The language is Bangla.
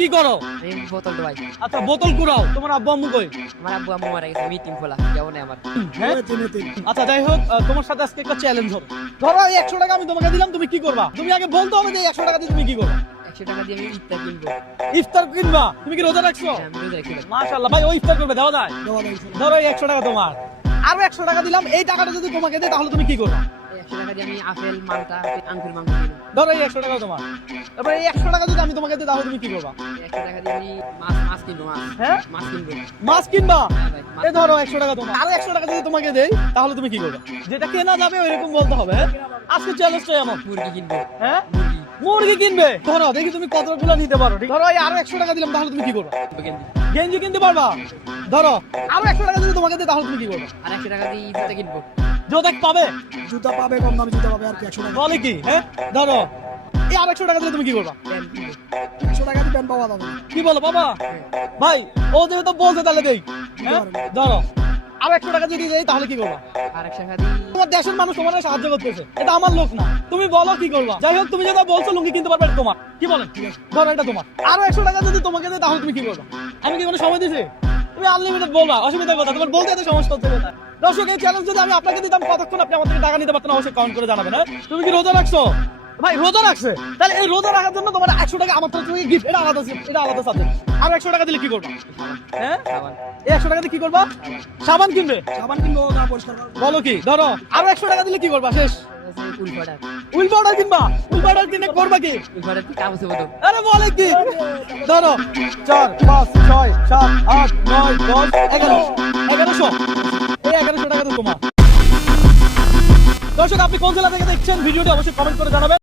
কি করো? আমি বোতল ডোবাই। আচ্ছা বোতল কুড়াও। তোমার আব্বু আম্মু কই? আমার আব্বু আম্মু মারা গেছে, মিটিং খোলা কেমন আমার। হ্যাঁ? আচ্ছা যাই হোক, তোমার সাথে আজকে একটা চ্যালেঞ্জ হবে। ধরো এই 100 টাকা আমি তোমাকে দিলাম, তুমি কি করবা? তুমি আগে বলতে হবে যে এই 100 টাকা দিয়ে তুমি কি করবা। 100 টাকা দিয়ে আমি ইফতার কিনবো। ইফতার কিনবা? তুমি কি রোজা রাখছো? হ্যাঁ, আমি রোজা রাখি। মাশাআল্লাহ ভাই, ওই ইফতার করবে, দেওয়া যায়? ধরো এই 100 টাকা তোমার, আরো 100 টাকা দিলাম, এই টাকাটা যদি তোমাকে দেয় তাহলে তুমি কি করবা? এই 100 টাকা দিয়ে আমি আপেল, মালটা, আঙ্গুর মাংস কিনবো। ধরো এই 100 টাকা তোমার, তারপরে এই 100 টাকা যদি আমি তোমাকে দিই তাহলে তুমি কি করবা? এই 100 টাকা দিয়ে আমি মাছ কিনবো। হ্যাঁ? মাছ কিনবো। মাছ কিনবা? হ্যাঁ ভাই, মাছ এই ধরো 100 টাকা তোমার, আরো 100 টাকা যদি তোমাকে দেই তাহলে তুমি কি করবে? যেটা কেনা যাবে ওইরকম বলতে হবে। হ্যাঁ? আজকে চ্যালেঞ্জটাই আমার। মুরগি কিনবো। হ্যাঁ? মুরগি মুরগি কিনবে? ধরো দেখি তুমি কতগুলো নিতে পারো। ঠিক? ধরো এই আরো 100 টাকা দিলাম তাহলে তুমি কি করবে? কিনবো। গেঞ্জি কিনতে পারবা? ধরো আরো 100 টাকা যদি তোমাকে দেই তাহলে তুমি কি করবে? আর 100 টাকা দিয়ে জুতা কিনবো। জোদেক পাবে? জুতা পাবে, কম দামি জুতা পাবে আর কি 100 টাকা। বলে কি? হ্যাঁ? ধরো এই আরো 100 টাকা দিলে তুমি কি করবা? প্যান্ট কিনবো। 100 টাকা দিয়ে প্যান্ট পাওয়া যাবে না। কি বলো বাবা? ভাই ও যেহেতু বলছে তাহলে দেই। হ্যাঁ? ধরো আরো 100 টাকা যদি দেই তাহলে কি করবা? আর 100 টাকা দিয়ে তোমার দেশের মানুষ তোমার সাহায্য করতেছে, এটা আমার লোক না। তুমি বলো কি করবা? যাই হোক, তুমি যেটা বলছো লুঙ্গি কিনতে পারবে, এটা তোমার। কি বলেন? ধরো এটা তোমার, আরো 100 টাকা যদি তোমাকে দেয় তাহলে তুমি কি করবা? আমি কি কোনো সময় দিছি? তুমি আনলিমিটেড বলবা, অসুবিধার কথা। তোমার বলতে এত সমস্যা হচ্ছে কোথায়? দর্শক, এই চ্যালেঞ্জ যদি আমি আপনাকে দিতাম কতক্ষণ আপনি আমার থেকে টাকা নিতে পারতেন অবশ্যই কমেন্ট করে জানাবেন। হ্যাঁ? তুমি কি রোজা রাখছো? ভাই রোজা রাখছে, তাহলে এই রোজা রাখার জন্য তোমার 100 টাকা আমার তরফ থেকে গিফট, এটা আলাদা, এটা আলাদা সাবজেক্ট। আর 100 টাকা দিলে কি করবা? হ্যাঁ? সাবান। এই 100 টাকা দিয়ে কি করবা? সাবান কিনবে? সাবান কিনবো, গা পরিষ্কার করবো। বলো কি? ধরো আরো 100 টাকা দিলে কি করবা? শেষ। উল পাউডার। উইল পাউডার কিনবা? উইল পাউডার কিনে করবা কি? উল পাউডার কি কাগজে বোতল। আরে বলে কি? ধরো 4 5 6 7 8 9 10 11 1100। এই 1100 টাকা তো তোমার। দর্শক, আপনি কোন জেলা থেকে দেখছেন ভিডিওটি অবশ্যই কমেন্ট করে জানাবেন।